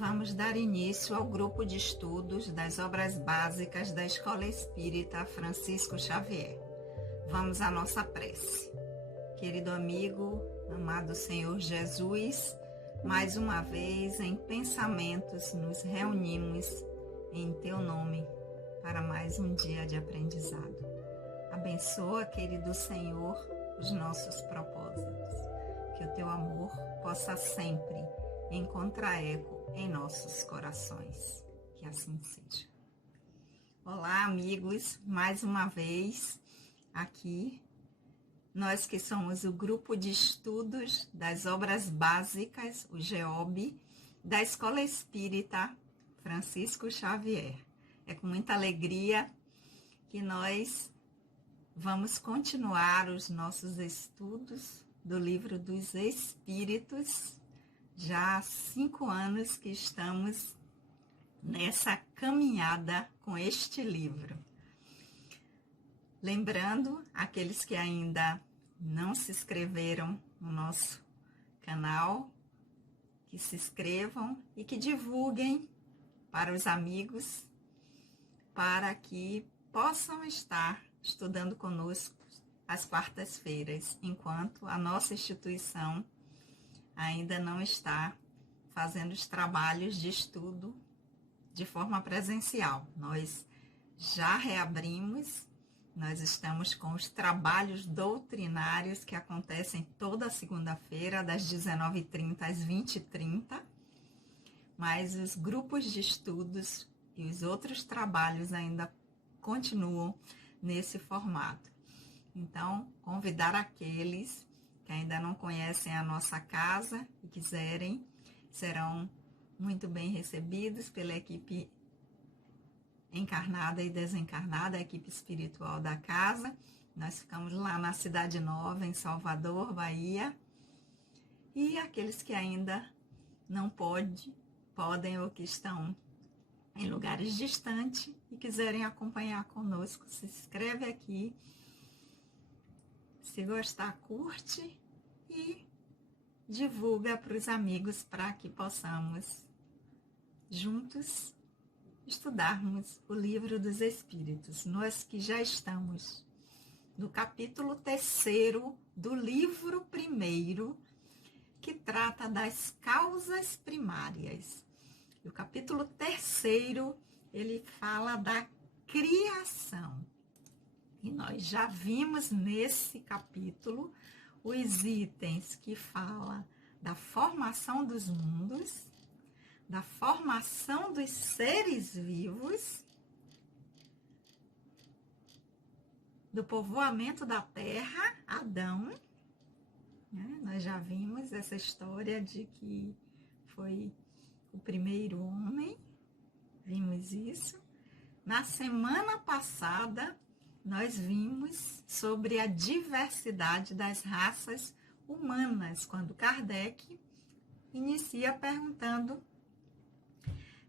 Vamos dar início ao grupo de estudos das obras básicas da Escola Espírita Francisco Xavier. Vamos à nossa prece. Querido amigo, amado Senhor Jesus, mais uma vez em pensamentos nos reunimos em Teu nome para mais um dia de aprendizado. Abençoa, querido Senhor, os nossos propósitos. Que o Teu amor possa sempre encontrar eco em nossos corações. Que assim seja. Olá, amigos, mais uma vez aqui, nós que somos o grupo de estudos das obras básicas, o GEOB, da Escola Espírita Francisco Xavier. É com muita alegria que nós vamos continuar os nossos estudos do Livro dos Espíritos. Já há 5 anos que estamos nessa caminhada com este livro. Lembrando, aqueles que ainda não se inscreveram no nosso canal, que se inscrevam e que divulguem para os amigos, para que possam estar estudando conosco às quartas-feiras, enquanto a nossa instituição ainda não está fazendo os trabalhos de estudo de forma presencial. Nós já reabrimos, nós estamos com os trabalhos doutrinários que acontecem toda segunda-feira, das 19h30 às 20h30, mas os grupos de estudos e os outros trabalhos ainda continuam nesse formato. Então, convidar aqueles que ainda não conhecem a nossa casa e quiserem, serão muito bem recebidos pela equipe encarnada e desencarnada, a equipe espiritual da casa. Nós ficamos lá na Cidade Nova, em Salvador, Bahia. E aqueles que ainda não podem ou que estão em lugares distantes e quiserem acompanhar conosco, se inscreve aqui. Se gostar, curte e divulga para os amigos para que possamos juntos estudarmos o Livro dos Espíritos. Nós que já estamos no capítulo 3º do livro 1º, que trata das causas primárias. E o capítulo 3º, ele fala da criação. E nós já vimos nesse capítulo os itens que falam da formação dos mundos, da formação dos seres vivos, do povoamento da terra, Adão. Nós já vimos essa história de que foi o primeiro homem, vimos isso. Na semana passada, nós vimos sobre a diversidade das raças humanas, quando Kardec inicia perguntando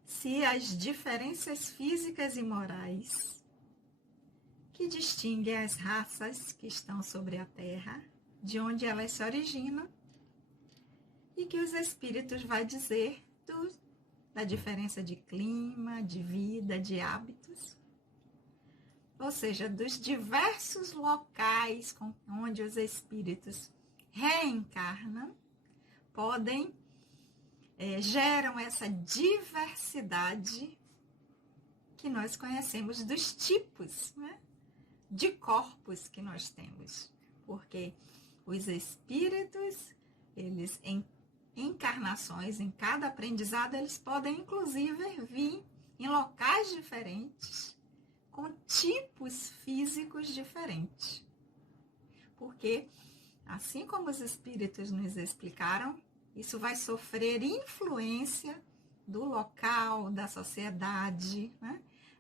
se as diferenças físicas e morais que distinguem as raças que estão sobre a Terra, de onde elas se originam, e que os espíritos vai dizer da diferença de clima, de vida, de hábitos. Ou seja, dos diversos locais onde os espíritos reencarnam, geram essa diversidade que nós conhecemos dos tipos, de corpos que nós temos. Porque os espíritos, eles em encarnações, em cada aprendizado, eles podem inclusive vir em locais diferentes, com tipos físicos diferentes. Porque, assim como os espíritos nos explicaram, isso vai sofrer influência do local, da sociedade,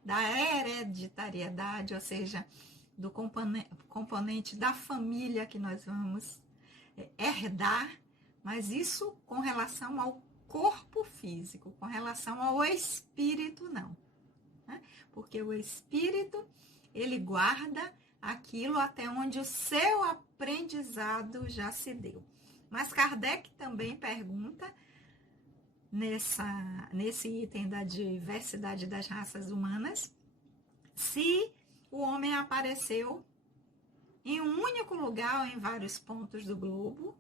da hereditariedade, ou seja, do componente da família que nós vamos herdar, mas isso com relação ao corpo físico, com relação ao espírito, não. Porque o espírito, ele guarda aquilo até onde o seu aprendizado já se deu. Mas Kardec também pergunta nesse item da diversidade das raças humanas, se o homem apareceu em um único lugar ou em vários pontos do globo.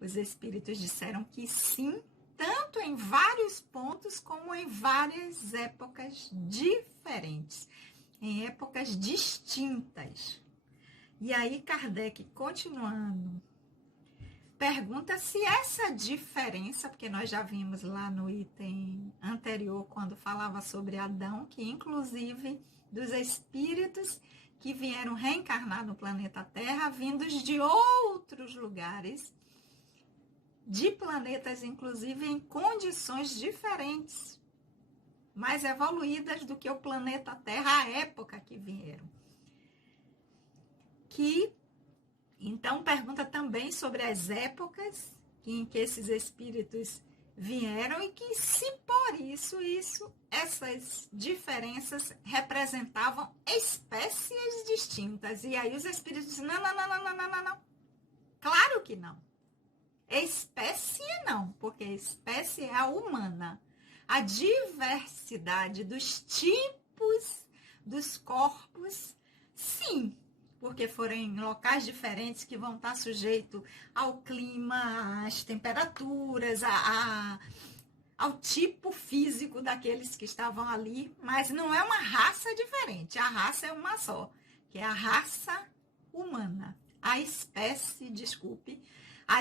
Os espíritos disseram que sim, tanto em vários pontos como em várias épocas diferentes, em épocas distintas. E aí Kardec, continuando, pergunta se essa diferença, porque nós já vimos lá no item anterior, quando falava sobre Adão, que inclusive dos espíritos que vieram reencarnar no planeta Terra, vindos de outros lugares, de planetas, inclusive, em condições diferentes, mais evoluídas do que o planeta Terra à época que vieram. Então, pergunta também sobre as épocas em que esses espíritos vieram e que, se por isso, essas diferenças representavam espécies distintas. E aí os espíritos dizem, não. Claro que não. Espécie não, porque a espécie é a humana. A diversidade dos tipos dos corpos, sim, porque foram em locais diferentes que vão estar sujeitos ao clima, às temperaturas, ao tipo físico daqueles que estavam ali, mas não é uma raça diferente, a raça é uma só, que é a raça humana. A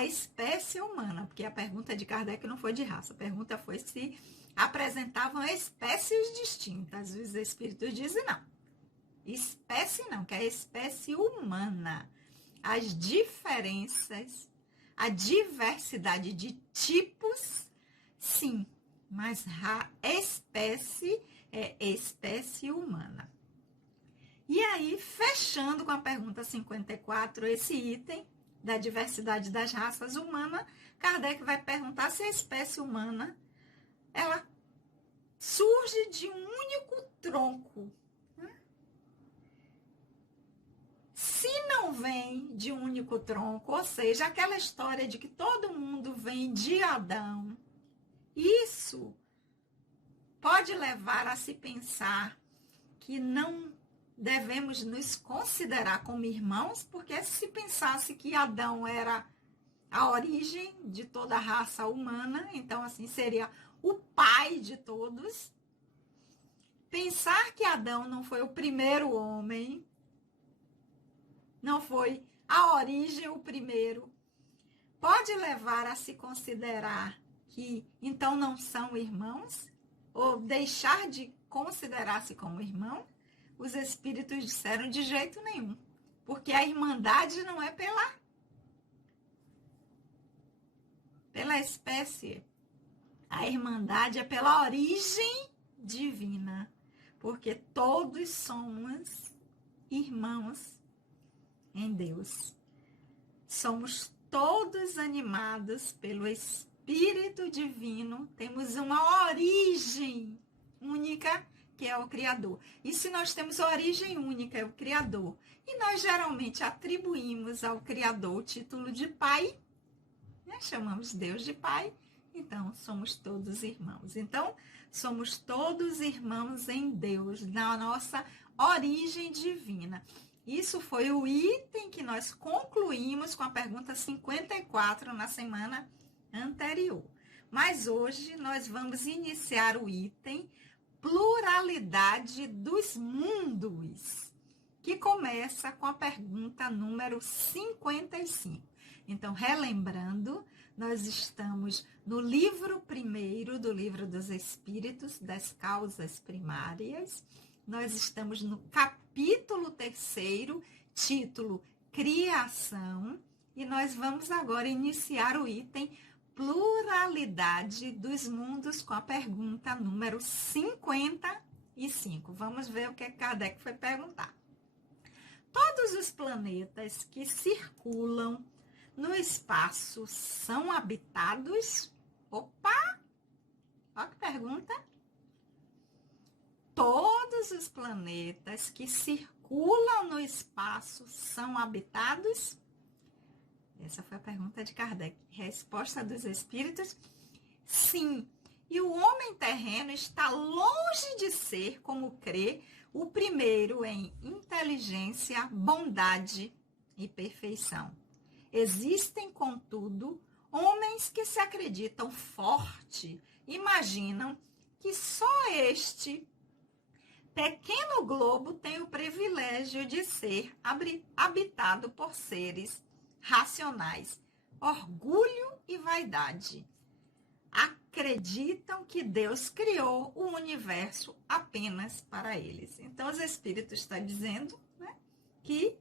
espécie humana, porque a pergunta de Kardec não foi de raça, a pergunta foi se apresentavam espécies distintas. Os espíritos dizem não. Espécie não, que é a espécie humana. As diferenças, a diversidade de tipos, sim, mas a espécie é espécie humana. E aí, fechando com a pergunta 54, esse item da diversidade das raças humanas, Kardec vai perguntar se a espécie humana ela surge de um único tronco. Se não vem de um único tronco, ou seja, aquela história de que todo mundo vem de Adão, isso pode levar a se pensar que não devemos nos considerar como irmãos, porque se pensasse que Adão era a origem de toda a raça humana, então assim seria o pai de todos. Pensar que Adão não foi o primeiro homem, não foi a origem o primeiro, pode levar a se considerar que então não são irmãos, ou deixar de considerar-se como irmão. Os espíritos disseram de jeito nenhum, porque a irmandade não é pela espécie, a irmandade é pela origem divina, porque todos somos irmãos em Deus. Somos todos animados pelo Espírito Divino, temos uma origem única, que é o Criador. E se nós temos origem única, é o Criador, e nós geralmente atribuímos ao Criador o título de Pai, né? Chamamos Deus de Pai, então somos todos irmãos. Então, somos todos irmãos em Deus, na nossa origem divina. Isso foi o item que nós concluímos com a pergunta 54 na semana anterior. Mas hoje nós vamos iniciar o item pluralidade dos mundos, que começa com a pergunta número 55. Então, relembrando, nós estamos no livro 1º do Livro dos Espíritos, das Causas Primárias. Nós estamos no capítulo 3º, título Criação, e nós vamos agora iniciar o item pluralidade dos mundos com a pergunta número 55. Vamos ver o que Kardec foi perguntar. Todos os planetas que circulam no espaço são habitados? Opa! Olha que pergunta. Todos os planetas que circulam no espaço são habitados? Essa foi a pergunta de Kardec. Resposta dos espíritos: sim, E o homem terreno está longe de ser, como crê, o primeiro em inteligência, bondade e perfeição. Existem, contudo, homens que se acreditam forte, imaginam que só este pequeno globo tem o privilégio de ser habitado por seres racionais, orgulho e vaidade. Acreditam que Deus criou o universo apenas para eles. Então, os Espíritos estão dizendo, né, que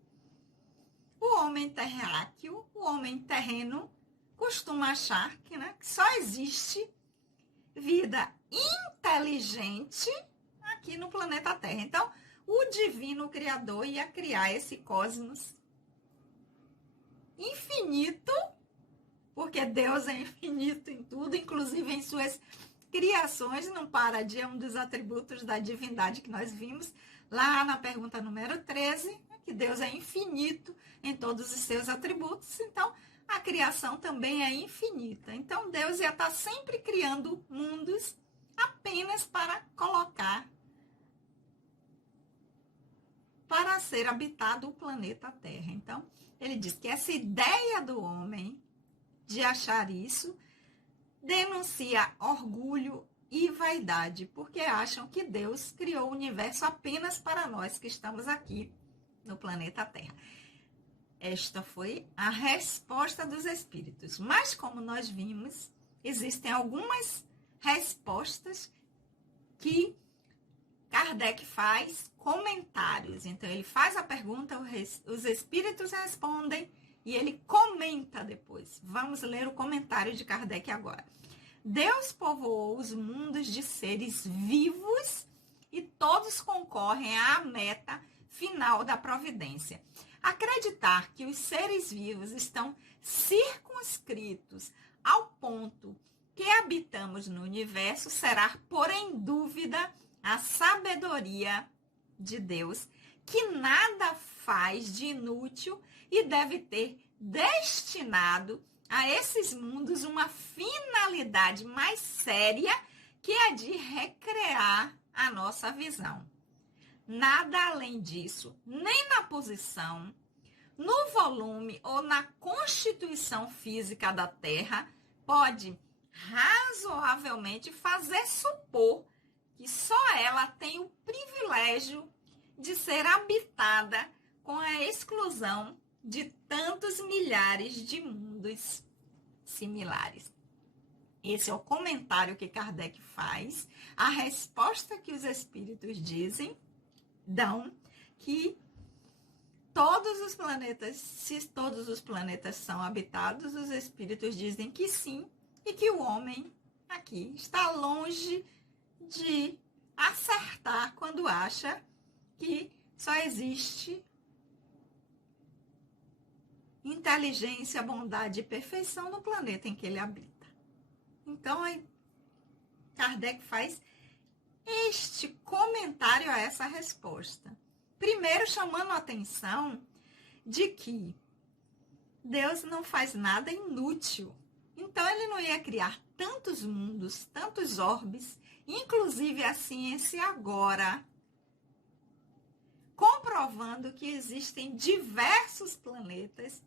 o homem terráqueo, o homem terreno, costuma achar que, né, que só existe vida inteligente aqui no planeta Terra. Então, o divino Criador ia criar esse cosmos infinito, porque Deus é infinito em tudo, inclusive em suas criações, não para de um dos atributos da divindade que nós vimos lá na pergunta número 13, que Deus é infinito em todos os seus atributos. Então, a criação também é infinita. Então, Deus ia estar sempre criando mundos apenas para colocar, para ser habitado o planeta Terra. Então, ele diz que essa ideia do homem de achar isso denuncia orgulho e vaidade, porque acham que Deus criou o universo apenas para nós que estamos aqui no planeta Terra. Esta foi a resposta dos espíritos. Mas, como nós vimos, existem algumas respostas que Kardec faz comentários. Então, ele faz a pergunta, os espíritos respondem e ele comenta depois. Vamos ler o comentário de Kardec agora. Deus povoou os mundos de seres vivos e todos concorrem à meta final da providência. Acreditar que os seres vivos estão circunscritos ao ponto que habitamos no universo será pôr em dúvida a sabedoria de Deus, que nada faz de inútil e deve ter destinado a esses mundos uma finalidade mais séria, que é de recrear a nossa visão. Nada além disso, nem na posição, no volume ou na constituição física da Terra, pode razoavelmente fazer supor que só ela tem o privilégio de ser habitada com a exclusão de tantos milhares de mundos similares. Esse é o comentário que Kardec faz, a resposta que os espíritos dão, que todos os planetas, se todos os planetas são habitados, os espíritos dizem que sim, e que o homem aqui está longe de acertar quando acha que só existe inteligência, bondade e perfeição no planeta em que ele habita. Então, Kardec faz este comentário a essa resposta. Primeiro, chamando a atenção de que Deus não faz nada inútil. Então, ele não ia criar tantos mundos, tantos orbes, inclusive a ciência agora, comprovando que existem diversos planetas,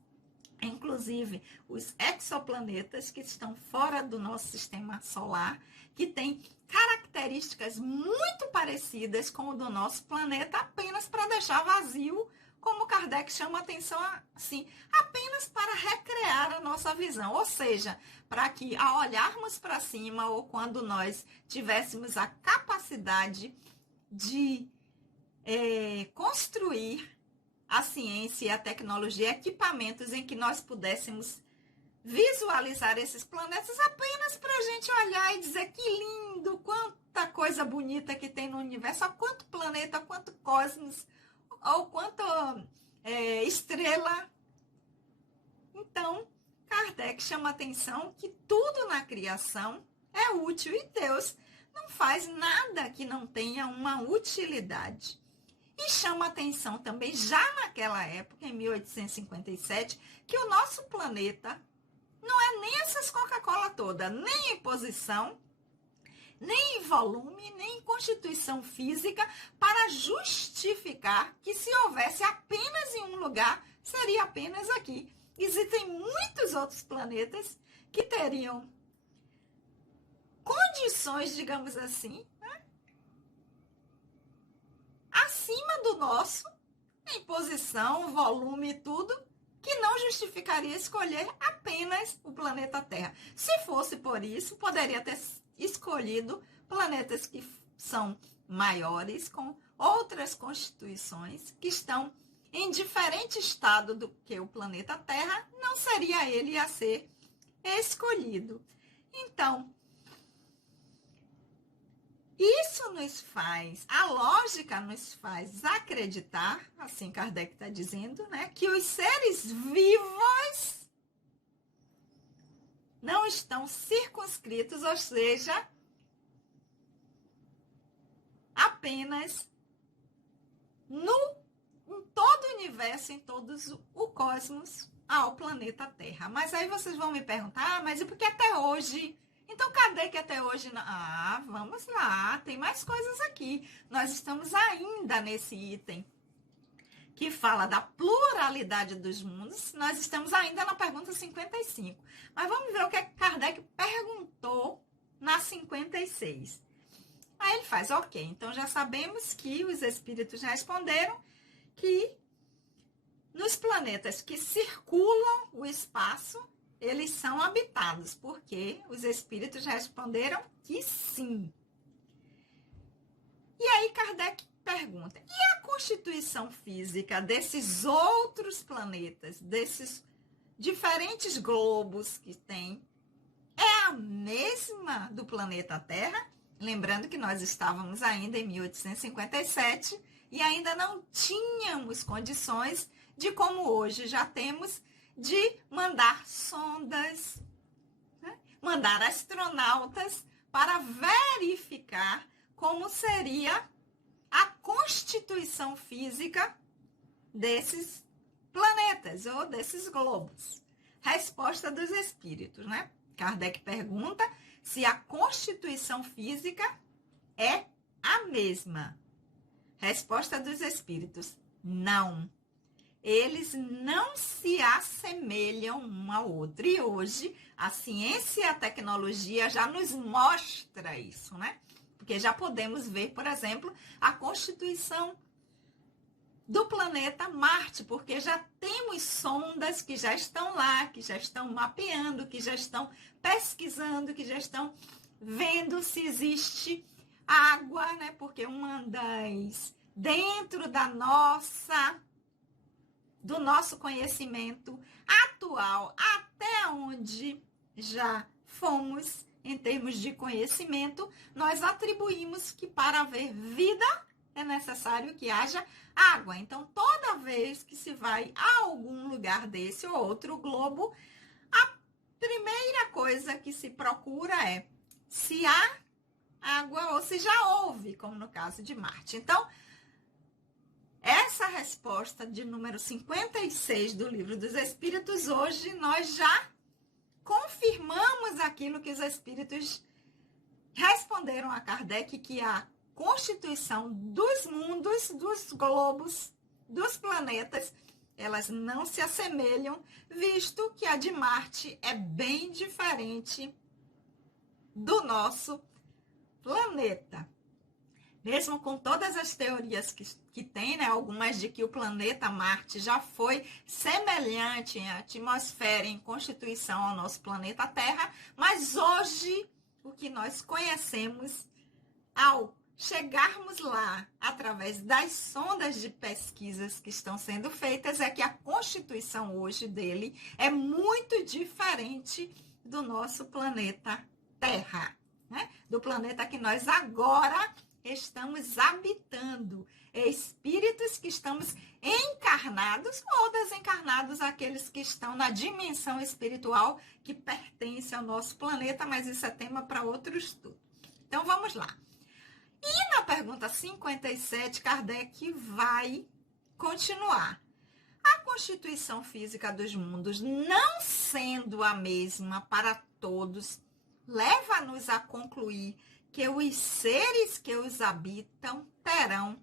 inclusive os exoplanetas que estão fora do nosso sistema solar, que têm características muito parecidas com o do nosso planeta, apenas para deixar vazio, como Kardec chama a atenção, assim, apenas para recriar a nossa visão. Ou seja, para que ao olharmos para cima ou quando nós tivéssemos a capacidade de construir a ciência e a tecnologia, equipamentos em que nós pudéssemos visualizar esses planetas apenas para a gente olhar e dizer que lindo, quanta coisa bonita que tem no universo, ó, quanto planeta, quanto cosmos, ou quanto estrela. Então, Kardec chama a atenção que tudo na criação é útil e Deus não faz nada que não tenha uma utilidade. E chama a atenção também, já naquela época, em 1857, que o nosso planeta não é nem essas Coca-Cola toda, nem em posição, nem em volume, nem em constituição física, para justificar que se houvesse apenas em um lugar, seria apenas aqui. Existem muitos outros planetas que teriam condições, digamos assim, né, acima do nosso, em posição, volume e tudo, que não justificaria escolher apenas o planeta Terra. Se fosse por isso, poderia ter escolhido planetas que são maiores, com outras constituições, que estão em diferente estado do que o planeta Terra, não seria ele a ser escolhido. Então, isso nos faz, a lógica nos faz acreditar, assim Kardec está dizendo, né, que os seres vivos não estão circunscritos, ou seja, apenas em todo o universo, em todo o cosmos, ao planeta Terra. Mas aí vocês vão me perguntar, mas e por que até hoje? Então, Kardec até hoje... vamos lá, tem mais coisas aqui. Nós estamos ainda nesse item que fala da pluralidade dos mundos. Nós estamos ainda na pergunta 55. Mas vamos ver o que Kardec perguntou na 56. Aí ele faz, ok, então já sabemos que os espíritos responderam que nos planetas que circulam o espaço, eles são habitados, porque os espíritos responderam que sim. E aí Kardec pergunta, e a constituição física desses outros planetas, desses diferentes globos que tem, é a mesma do planeta Terra? Lembrando que nós estávamos ainda em 1857 e ainda não tínhamos condições de, como hoje já temos, de mandar sondas, né? Mandar astronautas para verificar como seria a constituição física desses planetas ou desses globos. Resposta dos espíritos, né? Kardec pergunta se a constituição física é a mesma. Resposta dos espíritos, não. Eles não se assemelham um ao outro. E hoje a ciência e a tecnologia já nos mostra isso, né? Porque já podemos ver, por exemplo, a constituição do planeta Marte, porque já temos sondas que já estão lá, que já estão mapeando, que já estão pesquisando, que já estão vendo se existe água, né? Porque uma das dentro do nosso conhecimento atual, até onde já fomos em termos de conhecimento, nós atribuímos que para haver vida é necessário que haja água. Então, toda vez que se vai a algum lugar desse ou outro globo, a primeira coisa que se procura é se há água ou se já houve, como no caso de Marte. Então, essa resposta de número 56 do Livro dos Espíritos, hoje nós já confirmamos aquilo que os espíritos responderam a Kardec, que a constituição dos mundos, dos globos, dos planetas, elas não se assemelham, visto que a de Marte é bem diferente do nosso planeta. Mesmo com todas as teorias que tem, né, algumas de que o planeta Marte já foi semelhante em atmosfera, em constituição ao nosso planeta Terra, mas hoje o que nós conhecemos ao chegarmos lá, através das sondas de pesquisas que estão sendo feitas, é que a constituição hoje dele é muito diferente do nosso planeta Terra, né? Do planeta que nós agora estamos habitando. Espíritos que estamos encarnados ou desencarnados, aqueles que estão na dimensão espiritual que pertence ao nosso planeta, mas isso é tema para outro estudo. Então, vamos lá. E na pergunta 57, Kardec vai continuar. A constituição física dos mundos, não sendo a mesma para todos, leva-nos a concluir que os seres que os habitam terão,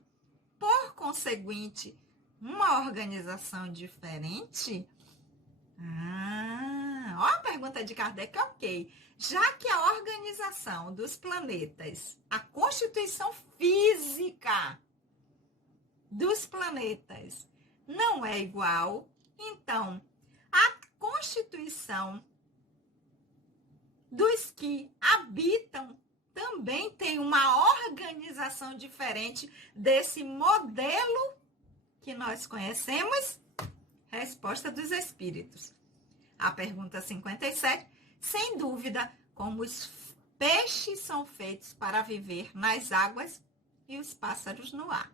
por conseguinte, uma organização diferente? Ó, a pergunta de Kardec, ok. Já que a organização dos planetas, a constituição física dos planetas não é igual, então a constituição dos que habitam também tem uma organização diferente desse modelo que nós conhecemos? Resposta dos espíritos. A pergunta 57, sem dúvida, como os peixes são feitos para viver nas águas e os pássaros no ar.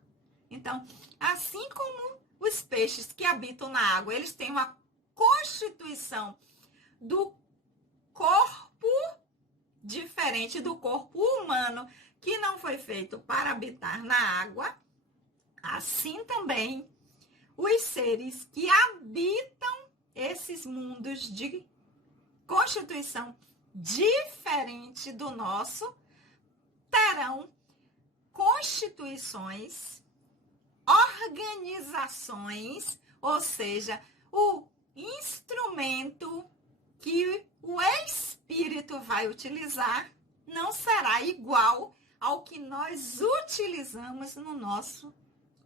Então, assim como os peixes que habitam na água, eles têm uma constituição do corpo diferente do corpo humano, que não foi feito para habitar na água, assim também os seres que habitam esses mundos de constituição diferente do nosso terão constituições, organizações, ou seja, o instrumento que o espírito vai utilizar não será igual ao que nós utilizamos no nosso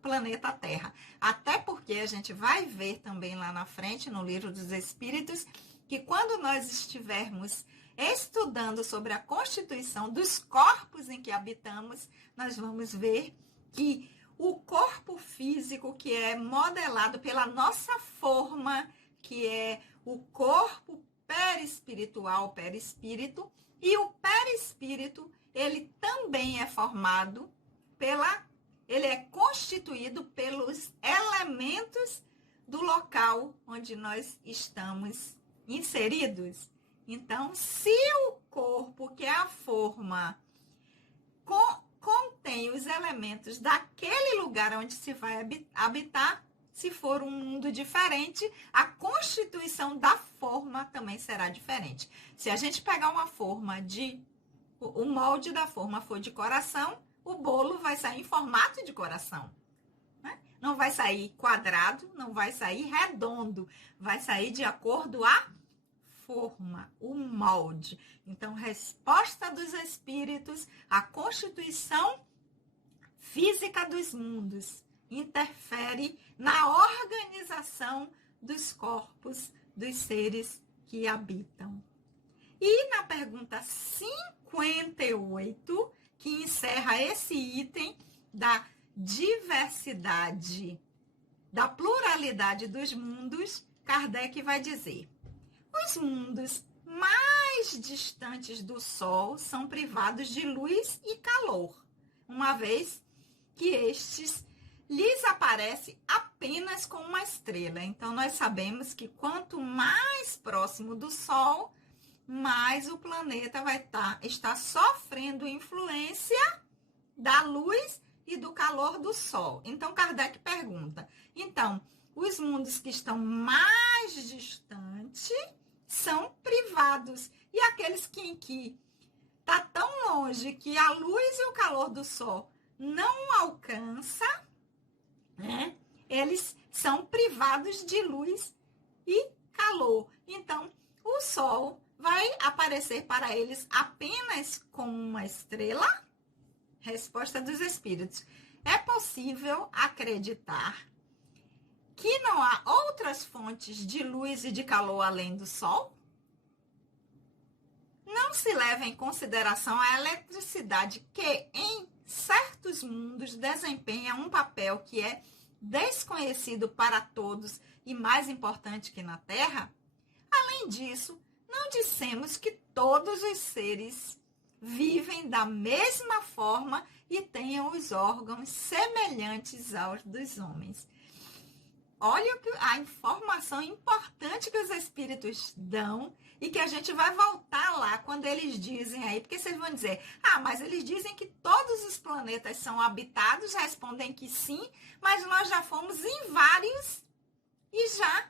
planeta Terra. Até porque a gente vai ver também lá na frente, no Livro dos Espíritos, que quando nós estivermos estudando sobre a constituição dos corpos em que habitamos, nós vamos ver que o corpo físico, que é modelado pela nossa forma, que é o corpo perispiritual, perispírito, e o perispírito, ele também é formado ele é constituído pelos elementos do local onde nós estamos inseridos. Então, se o corpo, que é a forma, contém os elementos daquele lugar onde se vai habitar, se for um mundo diferente, a constituição da forma também será diferente. Se a gente pegar uma forma o molde da forma for de coração, o bolo vai sair em formato de coração. Né? Não vai sair quadrado, não vai sair redondo, vai sair de acordo à forma, o molde. Então, resposta dos espíritos, a constituição física dos mundos interfere na organização dos corpos dos seres que habitam. E na pergunta 58, que encerra esse item da diversidade, da pluralidade dos mundos, Kardec vai dizer: os mundos mais distantes do Sol são privados de luz e calor, uma vez que estes lhes aparece apenas com uma estrela. Então, nós sabemos que quanto mais próximo do Sol, mais o planeta vai estar sofrendo influência da luz e do calor do Sol. Então, Kardec pergunta, então, os mundos que estão mais distantes são privados. E aqueles que está tão longe que a luz e o calor do Sol não alcança, né? Eles são privados de luz e calor. Então, o Sol vai aparecer para eles apenas como uma estrela? Resposta dos espíritos. É possível acreditar que não há outras fontes de luz e de calor além do Sol? Não se leva em consideração a eletricidade que, em certos mundos, desempenha um papel que é desconhecido para todos e mais importante que na Terra? Além disso, não dissemos que todos os seres vivem da mesma forma e tenham os órgãos semelhantes aos dos homens. Olha a informação importante que os espíritos dão e que a gente vai voltar lá quando eles dizem aí, porque vocês vão dizer, mas eles dizem que todos os planetas são habitados, respondem que sim, mas nós já fomos em vários e já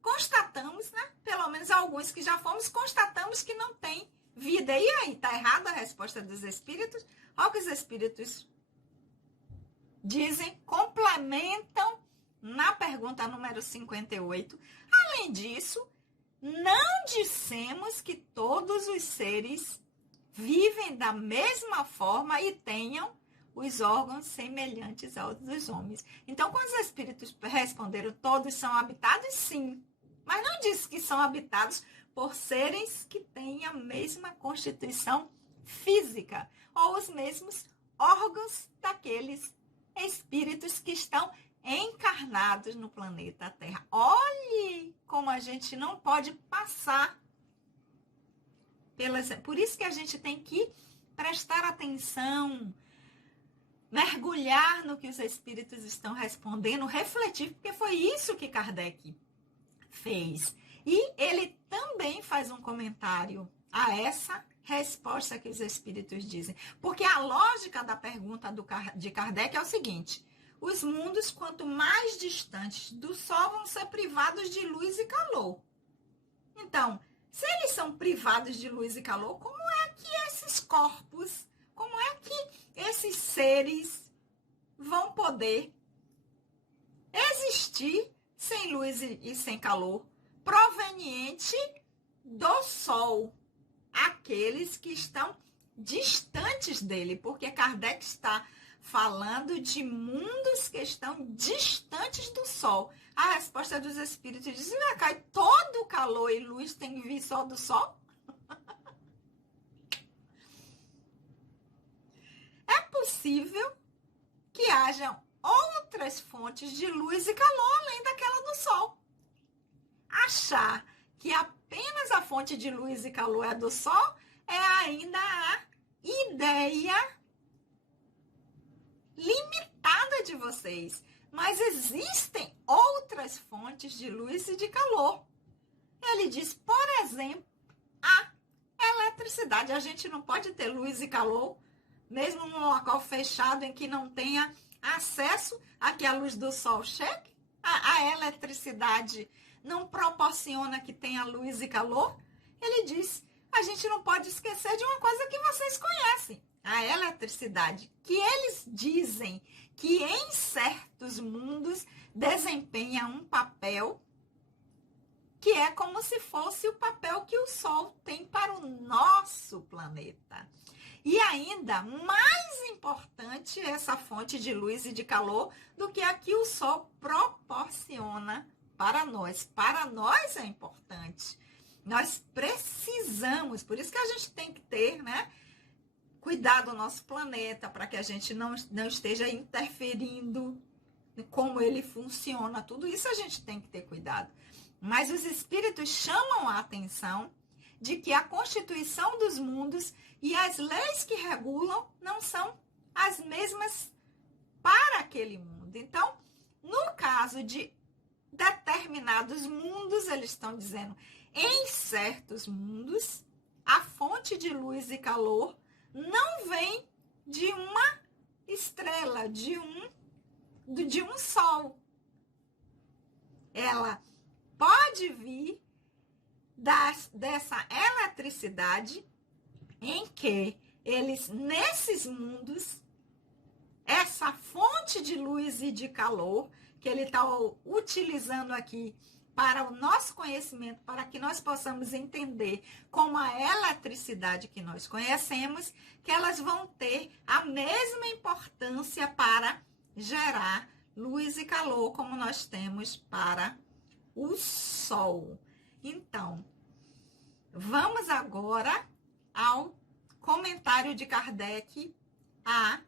constatamos, né? Pelo menos alguns que já fomos, constatamos que não tem vida entender. E aí, tá errada a resposta dos espíritos? Olha o que os espíritos dizem, complementam na pergunta número 58. Além disso, não dissemos que todos os seres vivem da mesma forma e tenham os órgãos semelhantes aos dos homens. Então, quando os espíritos responderam todos são habitados, sim. Mas não diz que são habitados por seres que têm a mesma constituição física ou os mesmos órgãos daqueles espíritos que estão encarnados no planeta Terra. Olhe como a gente não pode passar pelas... Por isso que a gente tem que prestar atenção, mergulhar no que os espíritos estão respondendo, refletir, porque foi isso que Kardec fez. E ele também faz um comentário a essa resposta que os espíritos dizem. Porque a lógica da pergunta de Kardec é o seguinte: os mundos, quanto mais distantes do Sol, vão ser privados de luz e calor. Então, se eles são privados de luz e calor, como é que esses corpos, como é que esses seres vão poder existir sem luz e sem calor, proveniente do Sol? Aqueles que estão distantes dele, porque Kardec está falando de mundos que estão distantes do Sol. A resposta dos espíritos diz: cai todo o calor e luz tem que vir só do Sol? É possível que hajam outras fontes de luz e calor além daquela do Sol. Achar que apenas a fonte de luz e calor é do Sol é ainda a ideia limitada de vocês. Mas existem outras fontes de luz e de calor. Ele diz, por exemplo, a eletricidade. A gente não pode ter luz e calor, mesmo num local fechado em que não tenha acesso a que a luz do sol chegue. A eletricidade não proporciona que tenha luz e calor. Ele diz, a gente não pode esquecer de uma coisa que vocês conhecem. A eletricidade, que eles dizem que em certos mundos desempenha um papel que é como se fosse o papel que o Sol tem para o nosso planeta. E ainda mais importante essa fonte de luz e de calor do que a que o Sol proporciona para nós. Para nós é importante. Nós precisamos, por isso que a gente tem que ter, né, cuidar do nosso planeta, para que a gente não esteja interferindo em como ele funciona. Tudo isso a gente tem que ter cuidado. Mas os espíritos chamam a atenção de que a constituição dos mundos e as leis que regulam não são as mesmas para aquele mundo. Então, no caso de determinados mundos, eles estão dizendo, em certos mundos, a fonte de luz e calor não vem de uma estrela, de um sol. Ela pode vir dessa eletricidade em que eles, nesses mundos, essa fonte de luz e de calor que ele está utilizando aqui para o nosso conhecimento, para que nós possamos entender como a eletricidade que nós conhecemos, que elas vão ter a mesma importância para gerar luz e calor como nós temos para o Sol. Então, vamos agora ao comentário de Kardec a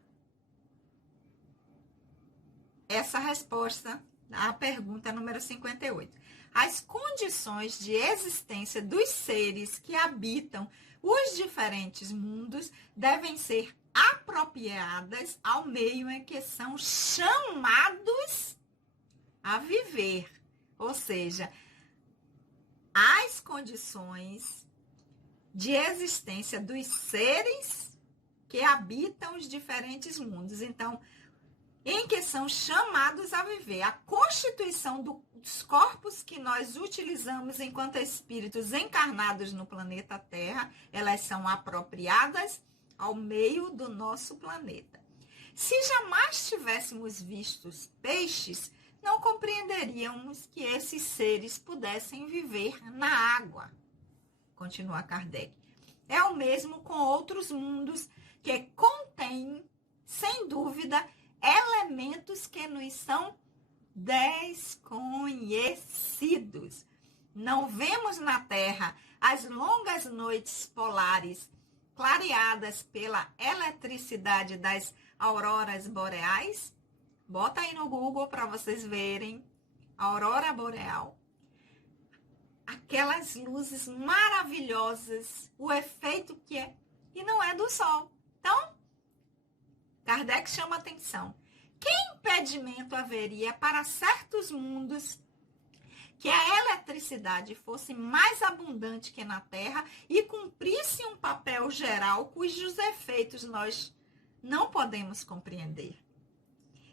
essa resposta à pergunta número 58. As condições de existência dos seres que habitam os diferentes mundos devem ser apropriadas ao meio em que são chamados a viver. Ou seja, as condições de existência dos seres que habitam os diferentes mundos. Então, em que são chamados a viver. A constituição dos corpos que nós utilizamos enquanto espíritos encarnados no planeta Terra, elas são apropriadas ao meio do nosso planeta. Se jamais tivéssemos visto os peixes, não compreenderíamos que esses seres pudessem viver na água. Continua Kardec. É o mesmo com outros mundos que contêm, sem dúvida, elementos que nos são desconhecidos. Não vemos na Terra as longas noites polares clareadas pela eletricidade das auroras boreais? Bota aí no Google para vocês verem. Aurora boreal. Aquelas luzes maravilhosas, o efeito que é, e não é do Sol. Então, Kardec chama atenção. Que impedimento haveria para certos mundos que a eletricidade fosse mais abundante que na Terra e cumprisse um papel geral cujos efeitos nós não podemos compreender?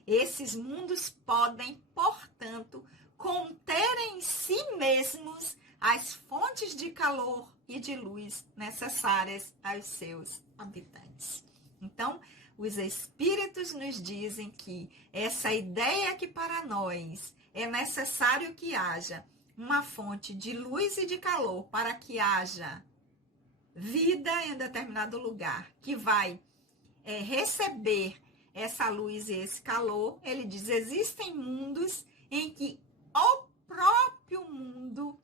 Esses mundos podem, portanto, conter em si mesmos as fontes de calor e de luz necessárias aos seus habitantes. Então, os espíritos nos dizem que essa ideia que para nós é necessário que haja uma fonte de luz e de calor para que haja vida em um determinado lugar, que vai receber essa luz e esse calor, ele diz, existem mundos em que o próprio mundo,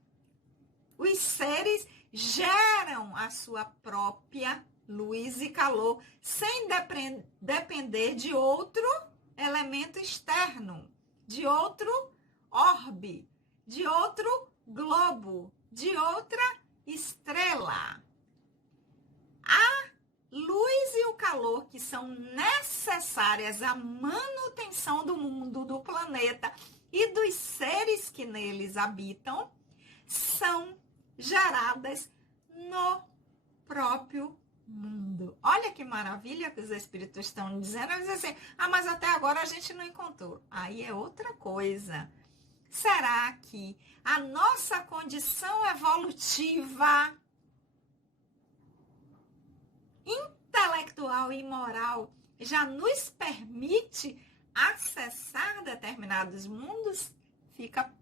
os seres geram a sua própria luz e calor, sem depender de outro elemento externo, de outro orbe, de outro globo, de outra estrela. A luz e o calor que são necessárias à manutenção do mundo, do planeta e dos seres que neles habitam, são geradas no próprio mundo. Olha que maravilha que os espíritos estão dizendo. Eles dizem assim, mas até agora a gente não encontrou. Aí é outra coisa. Será que a nossa condição evolutiva, intelectual e moral já nos permite acessar determinados mundos? Fica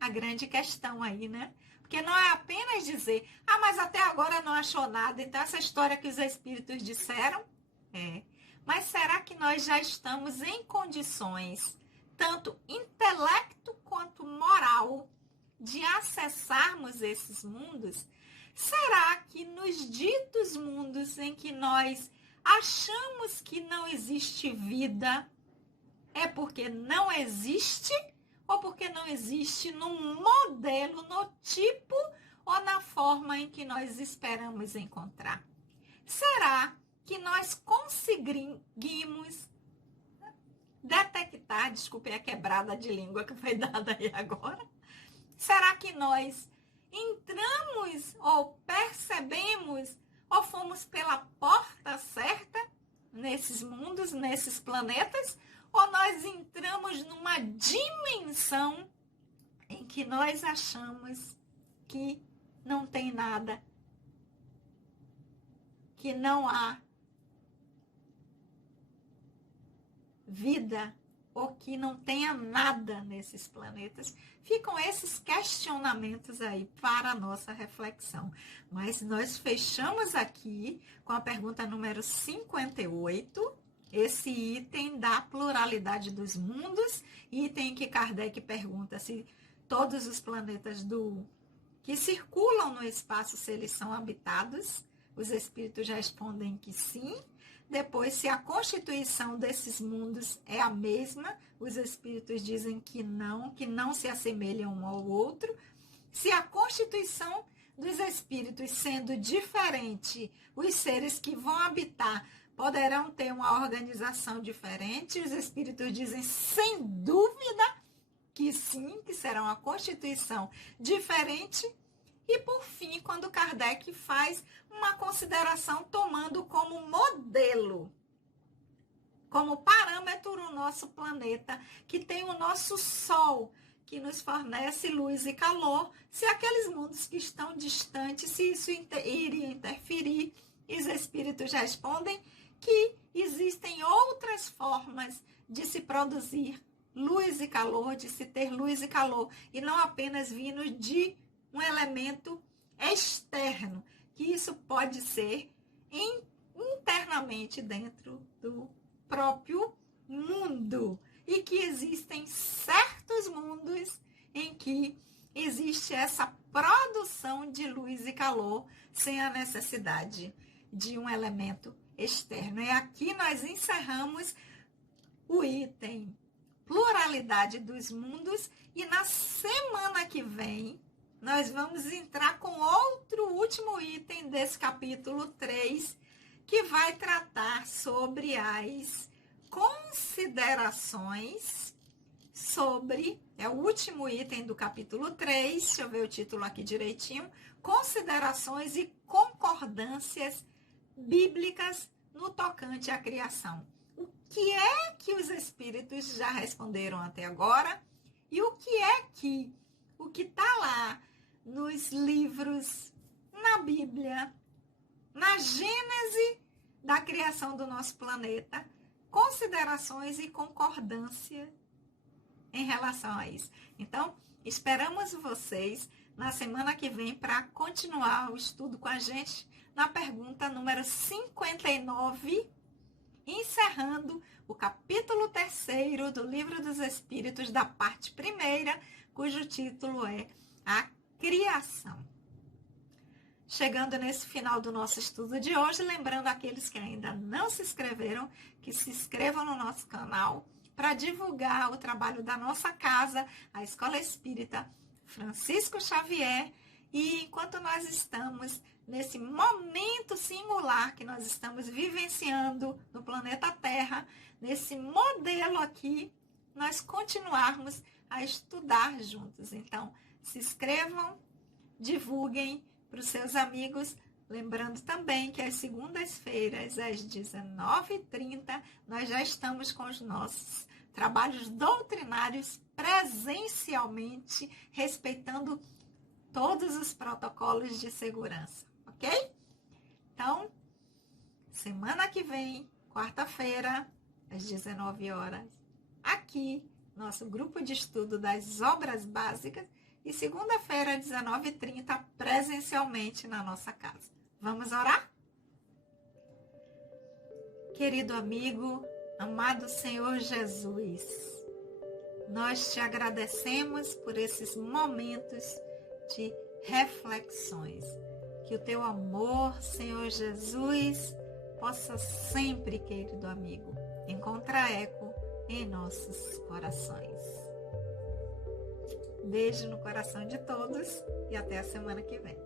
a grande questão aí, né? Porque não é apenas dizer, mas até agora não achou nada, então essa história que os espíritos disseram, mas será que nós já estamos em condições, tanto intelecto quanto moral, de acessarmos esses mundos? Será que nos ditos mundos em que nós achamos que não existe vida, é porque não existe? Ou porque não existe no modelo, no tipo ou na forma em que nós esperamos encontrar? Será que nós conseguimos detectar, desculpe a quebrada de língua que foi dada aí agora, será que nós entramos ou percebemos ou fomos pela porta certa nesses mundos, nesses planetas? Ou nós entramos numa dimensão em que nós achamos que não tem nada, que não há vida ou que não tenha nada nesses planetas? Ficam esses questionamentos aí para a nossa reflexão. Mas nós fechamos aqui com a pergunta número 58, esse item da pluralidade dos mundos, item que Kardec pergunta se todos os planetas que circulam no espaço, se eles são habitados. Os espíritos respondem que sim. Depois, se a constituição desses mundos é a mesma, os espíritos dizem que não se assemelham um ao outro. Se a constituição dos espíritos sendo diferente, os seres que vão habitar poderão ter uma organização diferente. Os espíritos dizem, sem dúvida, que sim, que será uma constituição diferente. E, por fim, quando Kardec faz uma consideração tomando como modelo como parâmetro o nosso planeta, que tem o nosso Sol, que nos fornece luz e calor, se aqueles mundos que estão distantes, se isso iria interferir, e os espíritos respondem que existem outras formas de se produzir luz e calor, de se ter luz e calor, e não apenas vindo de um elemento externo, que isso pode ser internamente dentro do próprio mundo, e que existem certos mundos em que existe essa produção de luz e calor sem a necessidade de um elemento externo. E aqui nós encerramos o item pluralidade dos mundos, e na semana que vem nós vamos entrar com outro último item desse capítulo 3, que vai tratar sobre as considerações sobre, é o último item do capítulo 3, deixa eu ver o título aqui direitinho, considerações e concordâncias bíblicas no tocante à criação. O que é que os espíritos já responderam até agora e o que está lá nos livros, na Bíblia, na Gênese da criação do nosso planeta, considerações e concordância em relação a isso. Então, esperamos vocês na semana que vem para continuar o estudo com a gente na pergunta número 59, encerrando o capítulo 3º do Livro dos Espíritos, da parte 1ª, cujo título é A Criação. Chegando nesse final do nosso estudo de hoje, lembrando aqueles que ainda não se inscreveram, que se inscrevam no nosso canal para divulgar o trabalho da nossa casa, a Escola Espírita Francisco Xavier. E enquanto nós estamos nesse momento singular que nós estamos vivenciando no planeta Terra, nesse modelo aqui, nós continuarmos a estudar juntos. Então, se inscrevam, divulguem para os seus amigos, lembrando também que às segundas-feiras, às 19h30, nós já estamos com os nossos trabalhos doutrinários presencialmente, respeitando todos os protocolos de segurança, ok? Então, semana que vem, quarta-feira, às 19 horas, aqui, nosso grupo de estudo das obras básicas, e segunda-feira, às 19h30, presencialmente na nossa casa. Vamos orar? Querido amigo, amado Senhor Jesus, nós te agradecemos por esses momentos de reflexões. Que o teu amor, Senhor Jesus, possa sempre, querido amigo, encontrar eco em nossos corações. Beijo no coração de todos e até a semana que vem.